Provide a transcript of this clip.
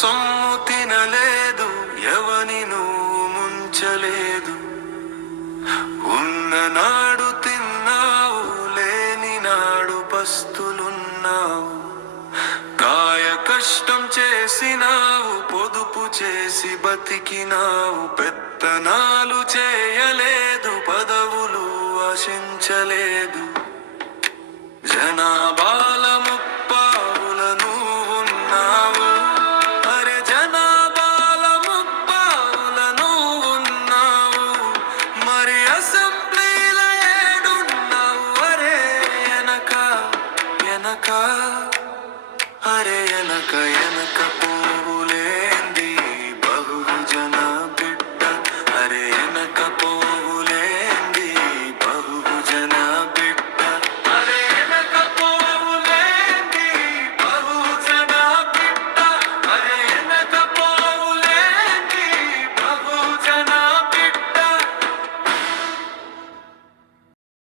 సొమ్ము తినలేదు, ఎవని నువ్వు ముంచలేదు. ఉన్ననాడు తిన్నావు, లేని నాడు పస్తులున్నావు. కాయ కష్టం చేసినావు, పొదుపు చేసి బతికినావు. పెత్తనాలు చేయలేదు, పదవులు ఆశించలేదు. జనాభా